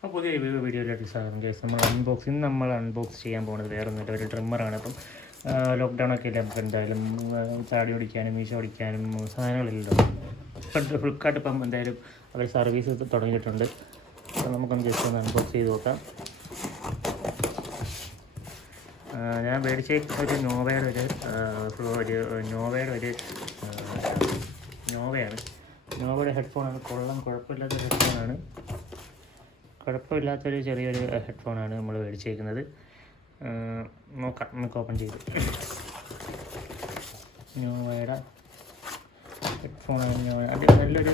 അപ്പോൾ പുതിയ വീഡിയോയിലായിട്ട് സ്വാഗതം ഗൈസ്. നമ്മൾ അൺബോക്സ് ചെയ്യാൻ പോകുന്നത് വേറെ ഒന്നുമില്ല, ഒരു ട്രിമ്മറാണ്. അപ്പം ലോക്ക്ഡൗൺ ഒക്കെ ഇല്ലേ, നമുക്ക് എന്തായാലും താടി ഓടിക്കാനും മീശ ഓടിക്കാനും സാധനങ്ങളില്ലല്ലോ. ഇപ്പം ഫ്ലിപ്കാർട്ട് ഇപ്പം എന്തായാലും അവർ സർവീസ് തുടങ്ങിയിട്ടുണ്ട്. അപ്പം നമുക്കൊന്ന് ജസ്റ്റ് ഒന്ന് അൺബോക്സ് ചെയ്ത് നോക്കാം. ഞാൻ മേടിച്ച ഒരു നോവയാണ്. നോവയുടെ ഹെഡ്ഫോണാണ്. കുഴപ്പമില്ലാത്തൊരു ചെറിയൊരു ഹെഡ്ഫോണാണ് നമ്മൾ മേടിച്ചേക്കുന്നത്. നോക്കാം, നമുക്ക് ഓപ്പൺ ചെയ്ത്. നോവയുടെ ഹെഡ്ഫോണാണ്. അത് നല്ലൊരു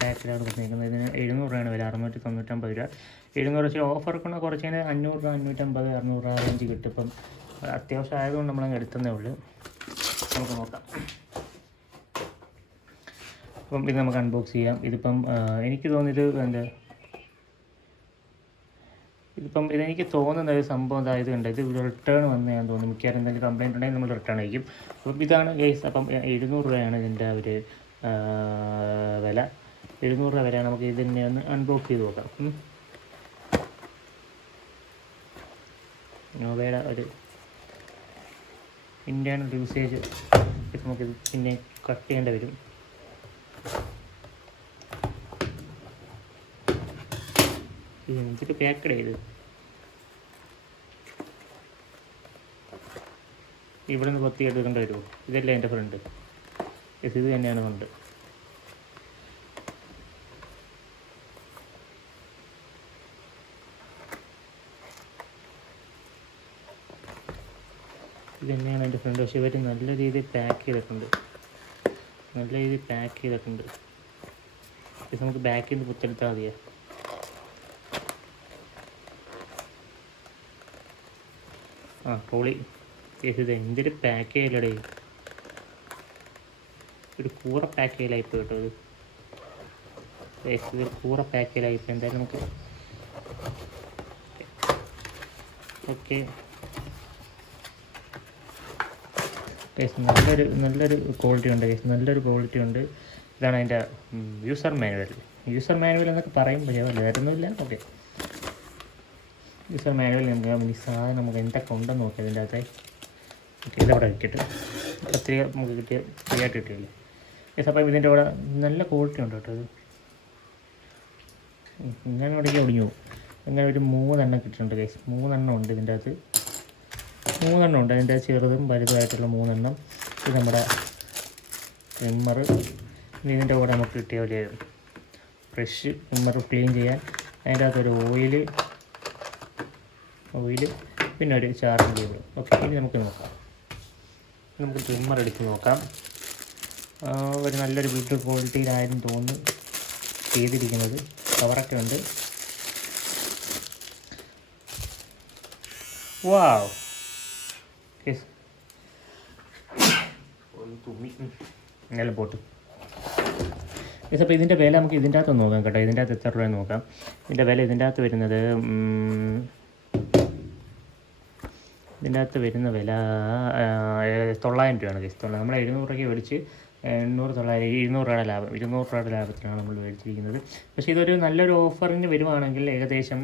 പാക്കിലാണ് കൊടുത്തിരിക്കുന്നത്. ഇതിന് 700 രൂപയാണ് വില, 699 രൂപ. 700 വെച്ച് ഓഫർ കൊണ്ട് കുറച്ചതിന് 500 രൂപ, 550, 600 രൂപ റേഞ്ച് കിട്ടും. ഇപ്പം അത്യാവശ്യം ആയതുകൊണ്ട് നമ്മളങ്ങ് എടുത്തതേ ഉള്ളൂ. നമുക്ക് നോക്കാം. അപ്പം ഇത് നമുക്ക് അൺബോക്സ് ചെയ്യാം. ഇതിപ്പം എനിക്ക് തോന്നിയത് ഇതെനിക്ക് തോന്നുന്ന ഒരു സംഭവം അതായത് ഉണ്ട്. ഇത് റിട്ടേൺ വന്ന് ഞാൻ തോന്നുന്നു. മിക്കവാറും എന്തെങ്കിലും കംപ്ലയിൻ്റ് ഉണ്ടെങ്കിൽ നമ്മൾ റിട്ടേൺ അയക്കും. അപ്പം ഇതാണ് ഗൈസ്. അപ്പം 700 രൂപയാണ് ഇതിൻ്റെ ഒരു വില. 700 രൂപ വരെയാണ്. നമുക്ക് ഇതിനെ ഒന്ന് അൺബോക്സ് ചെയ്ത് നോക്കാം. നോവയുടെ ഒരു ഇൻറ്റേർണൽ യൂസേജ് നമുക്കിത് പിന്നെ കട്ട് ചെയ്യേണ്ടി വരും. എന്തൊരു പാക്കഡ് ചെയ്ത് ഇവിടെ നിന്ന് കൊത്തി എടുക്കേണ്ടി വരുമോ? ഇതല്ലേ എൻ്റെ ഫ്രണ്ട്. ഇത് തന്നെയാണ് ഫ്രണ്ട്. ഇത് തന്നെയാണ് എൻ്റെ ഫ്രണ്ട്. പക്ഷേ ഇവർ നല്ല രീതിയിൽ പാക്ക് ചെയ്തിട്ടുണ്ട്. ഇത് നമുക്ക് ബാക്കിൽ നിന്ന് പുത്തെടുത്താൽ മതിയാ. പൊളി. ഇത് എന്തൊരു പാക്ക് ചെയ്യലടേ, ഒരു കൂറ പാക്ക് ചെയ്യലായിപ്പോൾ കേട്ടോ. ഇത് കൂറ പാക്ക് ചെയ്യലായിപ്പോൾ. എന്തായാലും നമുക്ക് ഓക്കെ. നല്ലൊരു ക്വാളിറ്റി ഉണ്ട്. ഇതാണ് അതിൻ്റെ യൂസർ മാനുവൽ എന്നൊക്കെ പറയും. പക്ഷേ വേറൊന്നുമില്ല. ഓക്കെ, യൂസർ മാനുവൽ നമുക്ക് ഈ സാധനം നമുക്ക് എന്തൊക്കെ ഉണ്ടെന്ന് നോക്കാം ഇതിൻ്റെ അകത്തെ. ഇതവിടെ വയ്ക്കട്ടെ. പ്രത്യേകം നമുക്ക് ഫ്രീ ആയിട്ട് കിട്ടിയില്ലേ. അപ്പം ഇതിൻ്റെ കൂടെ നല്ല ക്വാളിറ്റി ഉണ്ട് കേട്ടോ. ഇത് ഇങ്ങനെ ഇവിടേക്ക് ഒടിഞ്ഞു പോകും. അങ്ങനെ ഒരു 3 എണ്ണം കിട്ടിയിട്ടുണ്ട് ഗൈസ്. 3 എണ്ണം ഉണ്ട് ഇതിൻ്റെ അകത്ത്. 3 എണ്ണം ഉണ്ട്. അതിൻ്റെ ചെറുതും വലുതായിട്ടുള്ള 3 എണ്ണം. ഇത് നമ്മുടെ ട്രിമ്മർ. ഇതിൻ്റെ കൂടെ നമുക്ക് കിട്ടിയ ഒരു ബ്രഷ്, ട്രിമ്മർ ക്ലീൻ ചെയ്യാൻ. അതിൻ്റെ അകത്തൊരു ഓയില്, പിന്നെ ഒരു ചാർജിങ് കേബിൾ. ഓക്കെ, ഇനി നമുക്ക് ട്രിമ്മർ എടുത്ത് നോക്കാം. ഒരു നല്ലൊരു ബിൽഡ് ക്വാളിറ്റിയിലായിരുന്നു തോന്നുന്നു ചെയ്തിരിക്കുന്നത്. കവറൊക്കെ ഉണ്ട്. വാവ്, നല്ല പോട്ട്. അപ്പോൾ ഇതിൻ്റെ വില നമുക്ക് ഇതിൻ്റെ അകത്ത് നോക്കാം കേട്ടോ. ഇതിൻ്റെ അകത്ത് എത്ര രൂപ നോക്കാം. ഇതിൻ്റെ വില ഇതിൻ്റെ അകത്ത് വരുന്നത് വില 900 രൂപയാണ് കേസ്. നമ്മൾ 700 രൂപയ്ക്ക് മേടിച്ച് 800, 900, 200 രൂപയുടെ ലാഭം, 200 രൂപയുടെ ലാഭത്തിലാണ് നമ്മൾ മേടിച്ചിരിക്കുന്നത്. പക്ഷേ ഇതൊരു നല്ലൊരു ഓഫറിന് വരുവാണെങ്കിൽ ഏകദേശം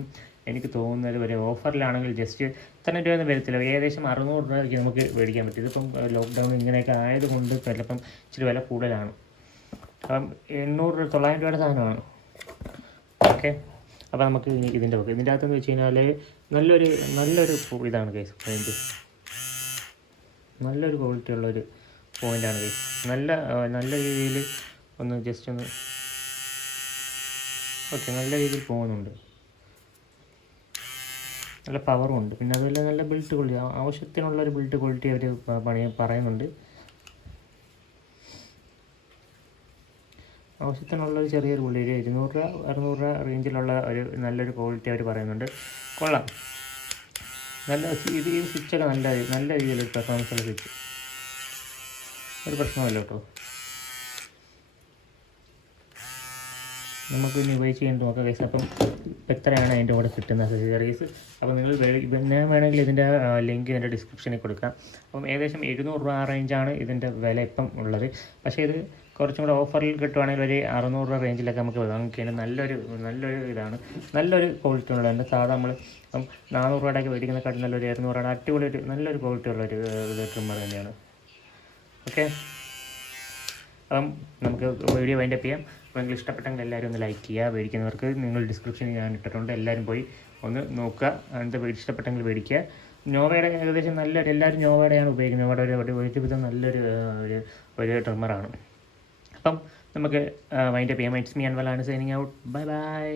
എനിക്ക് തോന്നുന്നത് ഒരു ഓഫറിലാണെങ്കിൽ ജസ്റ്റ് ഇത്ര രൂപയൊന്നും വരത്തില്ല. ഏകദേശം 600 രൂപയ്ക്ക് നമുക്ക് മേടിക്കാൻ പറ്റും. ഇതിപ്പം ലോക്ക്ഡൗൺ ഇങ്ങനെയൊക്കെ ആയതുകൊണ്ട് ചിലപ്പം ഇച്ചിരി വില കൂടുതലാണ്. അപ്പം 800, 900 രൂപയുടെ സാധനമാണ്. ഓക്കെ, അപ്പോൾ നമുക്ക് ഇതിൻ്റെ അകത്തെന്ന് വെച്ച് കഴിഞ്ഞാൽ നല്ലൊരു ഇതാണ് കേസ്. പോയിൻ്റ് നല്ലൊരു ക്വാളിറ്റി ഉള്ളൊരു പോയിൻ്റാണ് കേസ്. നല്ല രീതിയിൽ ഒന്ന് ജസ്റ്റ് ഒന്ന് ഓക്കെ, നല്ല രീതിയിൽ പോകുന്നുണ്ട്. നല്ല പവറും ഉണ്ട്. പിന്നെ അതുപോലെ നല്ല ബിൽഡ് ക്വാളിറ്റി, ആവശ്യത്തിനുള്ളൊരു ബിൽഡ് ക്വാളിറ്റി അവർ പറയുന്നുണ്ട്. ആവശ്യത്തിനുള്ളൊരു ചെറിയൊരു പുള്ളി, ഒരു 200 രൂപ, 600 രൂപ റേഞ്ചിലുള്ള ഒരു നല്ലൊരു ക്വാളിറ്റി അവർ പറയുന്നുണ്ട്. കൊള്ളാം. ഈ സ്വിച്ചൊക്കെ നല്ല രീതിയിൽ പെർഫോമൻസ് ഉള്ള സ്വിച്ച്, ഒരു പ്രശ്നമല്ല കേട്ടോ. നമുക്ക് ഇനി ഉപയോഗിച്ച് ചെയ്യേണ്ടി നോക്കാം ഗൈസ്. അപ്പം എത്രയാണ് അതിൻ്റെ കൂടെ കിട്ടുന്ന അക്സസറീസ്. അപ്പോൾ നിങ്ങൾ ഞാൻ വേണമെങ്കിൽ ഇതിൻ്റെ ലിങ്ക് ഇതിൻ്റെ ഡിസ്ക്രിപ്ഷനിൽ കൊടുക്കാം. അപ്പം ഏകദേശം 700 രൂപ റേഞ്ചാണ് ഇതിൻ്റെ വില ഇപ്പം ഉള്ളത്. പക്ഷേ ഇത് കുറച്ചും കൂടെ ഓഫറിൽ കിട്ടുവാണെങ്കിൽ ഒരു 600 രൂപ റേഞ്ചിലൊക്കെ നമുക്ക് വാങ്ങിക്കുകയാണ്. നല്ലൊരു ഇതാണ്, നല്ലൊരു ക്വാളിറ്റി ഉള്ളതാണ്. സാധാ നമ്മൾ 400 രൂപയുടെയൊക്കെ മേടിക്കുന്നതിനെക്കാട്ടും നല്ലൊരു 200 രൂപയുടെ അടിപൊളി നല്ലൊരു ക്വാളിറ്റി ഉള്ളൊരു ട്രിമ്മർ തന്നെയാണ്. ഓക്കെ, അപ്പം നമുക്ക് വീഡിയോ വൈൻഡപ്പ് ചെയ്യാം. അപ്പോൾ നിങ്ങൾ ഇഷ്ടപ്പെട്ടെങ്കിൽ എല്ലാവരും ഒന്ന് ലൈക്ക് ചെയ്യുക. മേടിക്കുന്നവർക്ക് നിങ്ങൾ ഡിസ്ക്രിപ്ഷനിൽ ഞാൻ ഇട്ടിട്ടുണ്ട്, എല്ലാവരും പോയി ഒന്ന് നോക്കുക. എന്നിട്ട് ഇഷ്ടപ്പെട്ടെങ്കിൽ മേടിക്കുക. നോവയുടെ ഏകദേശം എല്ലാവരും നോവയുടെയാണ് ഉപയോഗിക്കുന്നത്. നോവയുടെ ഒരുവിധം നല്ലൊരു ഒരു ട്രിമ്മറാണ്. അപ്പം നമുക്ക് വൈൻഡപ്പ് ചെയ്യാം. ഇറ്റ്സ് മീ അൻവലാണ് സൈനിങ് ഔട്ട്. Bye by.